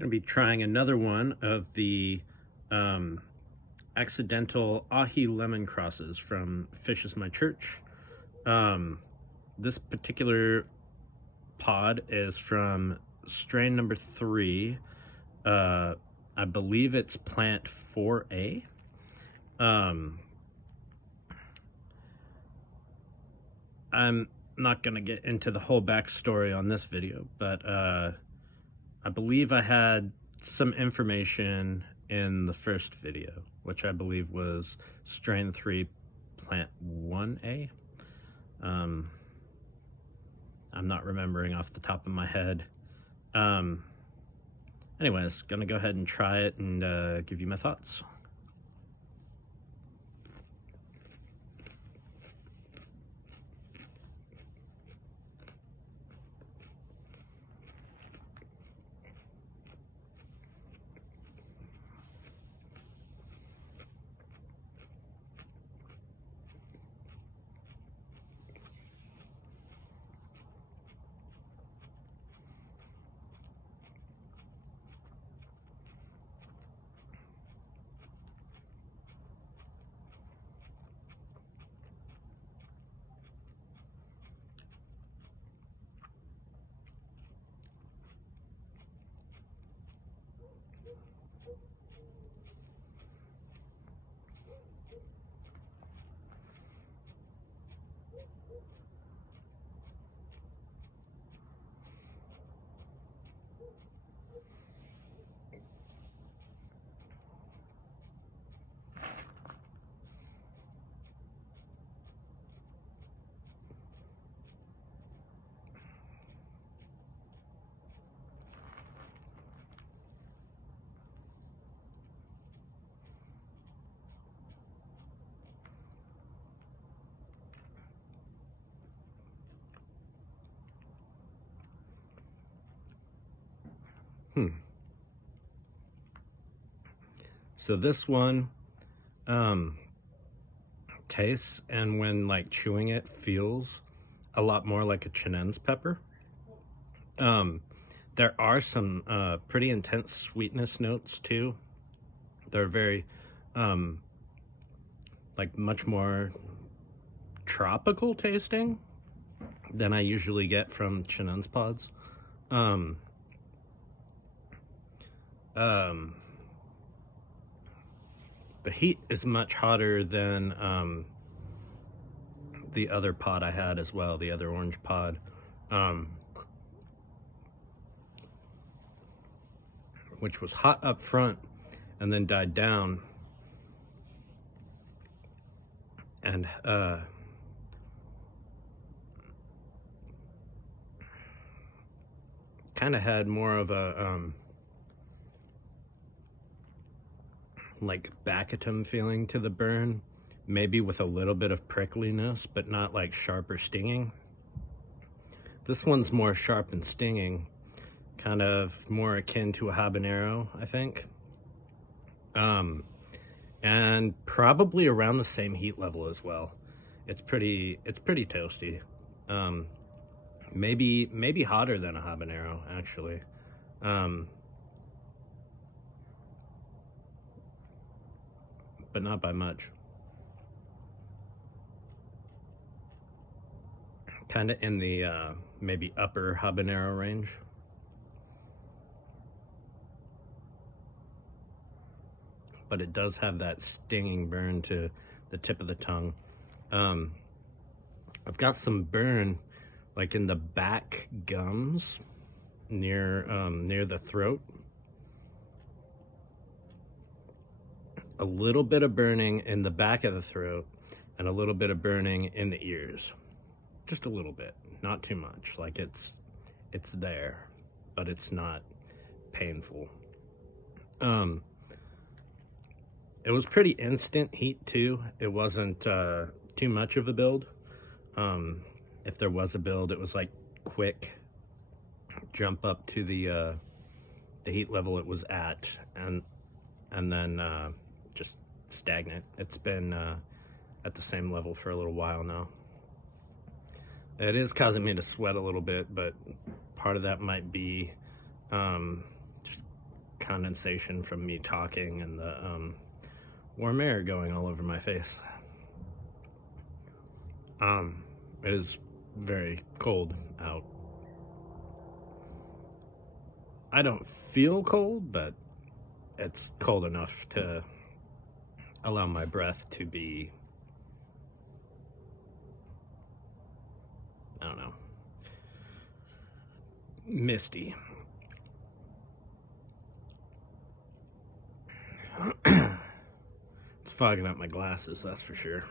Going to be trying another one of the accidental ahi lemon crosses from PhishIsMyChurch. This particular pod is from strain number 3. I believe it's plant 4A. I'm not going to get into the whole backstory on this video, but I believe I had some information in the first video, which I believe was strain 3, plant 1A. I'm not remembering off the top of my head. Anyways, gonna go ahead and try it and give you my thoughts. So this one tastes, and when like chewing it, feels a lot more like a chinense pepper. There are some pretty intense sweetness notes too. They're very like much more tropical tasting than I usually get from chinense pods. The heat is much hotter than the other pod I had as well, the other orange pod. Which was hot up front and then died down. And kind of had more of a like Baccatum feeling to the burn, maybe with a little bit of prickliness, but not like sharp or stinging. This one's more sharp and stinging, kind of more akin to a habanero, I think. And probably around the same heat level as well. It's pretty toasty. Maybe hotter than a habanero, actually. But not by much. Kind of in the maybe upper habanero range. But it does have that stinging burn to the tip of the tongue. I've got some burn like in the back gums near the throat. A little bit of burning in the back of the throat and a little bit of burning in the ears. Just a little bit, not too much. Like it's there, but it's not painful. It was pretty instant heat too. It wasn't too much of a build. If there was a build, it was like quick jump up to the heat level it was at, and then just stagnant. It's been at the same level for a little while now. It is causing me to sweat a little bit, but part of that might be just condensation from me talking and the warm air going all over my face. It is very cold out. I don't feel cold, but it's cold enough to allow my breath to be, I don't know, misty. It's fogging up my glasses, that's for sure.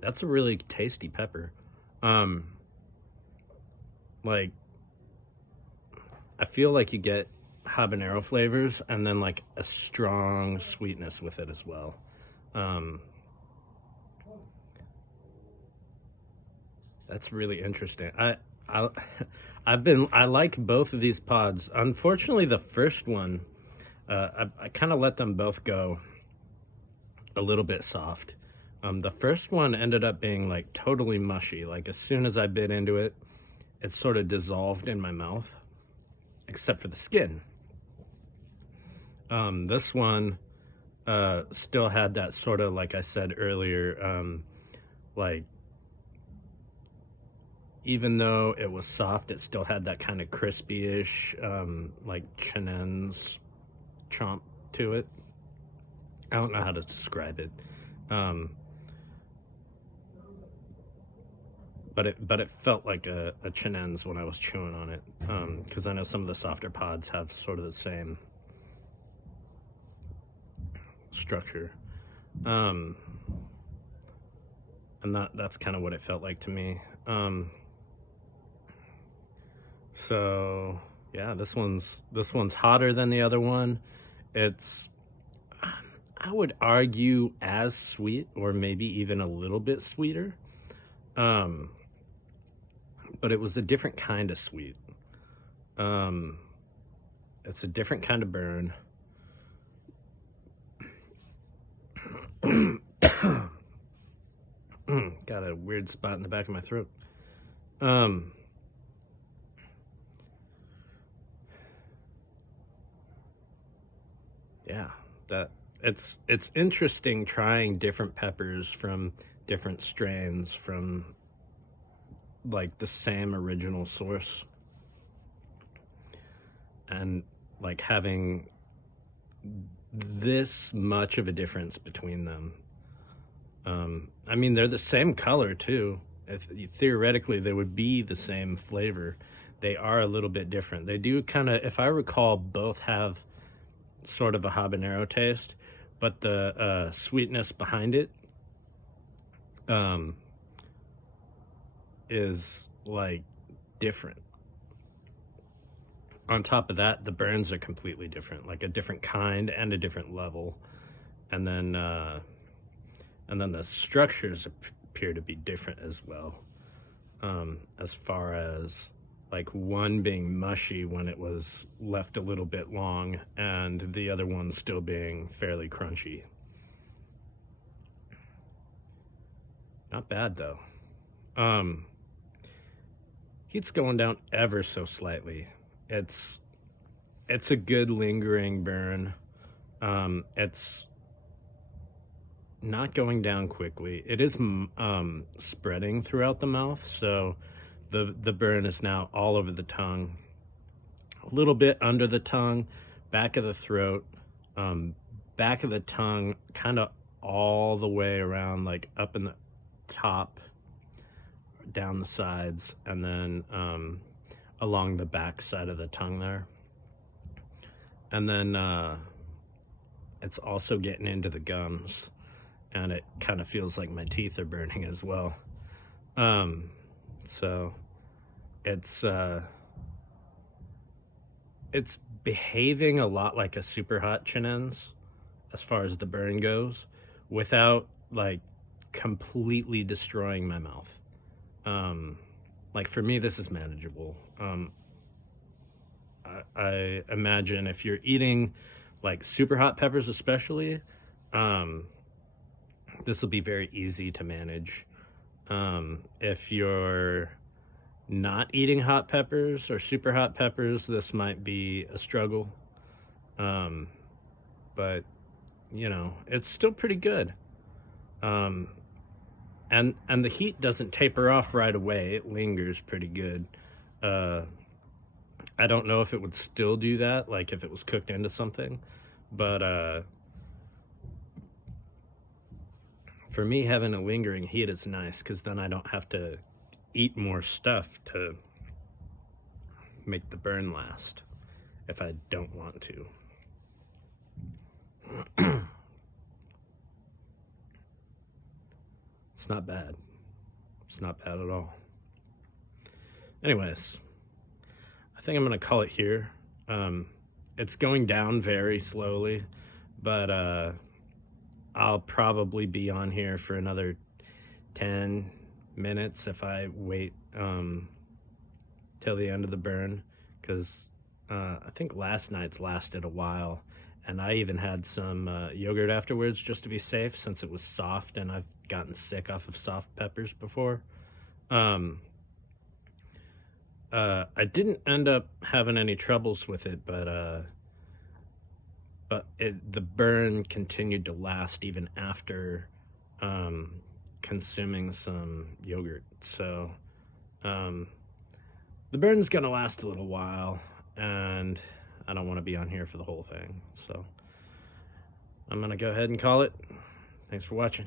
That's a really tasty pepper. Like, I feel like you get habanero flavors and then like a strong sweetness with it as well. That's really interesting. I like both of these pods. Unfortunately, the first one, I kind of let them both go a little bit soft. The first one ended up being like totally mushy. Like as soon as I bit into it, it sort of dissolved in my mouth, except for the skin. This one still had that sort of, like I said earlier, like even though it was soft, it still had that kind of crispy-ish, like chinense chomp to it. I don't know how to describe it. But it felt like a chinense when I was chewing on it, because I know some of the softer pods have sort of the same structure, and that's kind of what it felt like to me. So yeah, this one's hotter than the other one. It's, I would argue, as sweet or maybe even a little bit sweeter. But it was a different kind of sweet. It's a different kind of burn. Got a weird spot in the back of my throat. Yeah, it's interesting trying different peppers from different strains from like the same original source, and like having this much of a difference between them. I mean, they're the same color too. Theoretically, they would be the same flavor. They are a little bit different. They do kind of, if I recall, both have sort of a habanero taste, but the sweetness behind it is like different. On top of that, the burns are completely different, like a different kind and a different level. And then the structures appear to be different as well, as far as like one being mushy when it was left a little bit long and the other one still being fairly crunchy. Not bad though. Heat's going down ever so slightly. It's a good lingering burn. It's not going down quickly. It is spreading throughout the mouth, so the burn is now all over the tongue, a little bit under the tongue, back of the throat, back of the tongue, kind of all the way around, like up in the top, down the sides, and then along the back side of the tongue there. And then it's also getting into the gums, and it kind of feels like my teeth are burning as well. So it's behaving a lot like a super hot chinense as far as the burn goes, without like completely destroying my mouth. Like for me, this is manageable. I imagine if you're eating like super hot peppers especially, this will be very easy to manage. If you're not eating hot peppers or super hot peppers, this might be a struggle. But you know, it's still pretty good. And the heat doesn't taper off right away. It lingers pretty good. I don't know if it would still do that, like if it was cooked into something, but for me, having a lingering heat is nice because then I don't have to eat more stuff to make the burn last if I don't want to. It's not bad. It's not bad at all. Anyways, I think I'm going to call it here. It's going down very slowly, but I'll probably be on here for another 10 minutes if I wait till the end of the burn, because I think last night's lasted a while, and I even had some yogurt afterwards just to be safe, since it was soft and I've gotten sick off of soft peppers before. I didn't end up having any troubles with it, but the burn continued to last even after consuming some yogurt. So the burn's gonna last a little while, and I don't want to be on here for the whole thing. So I'm gonna go ahead and call it. Thanks for watching.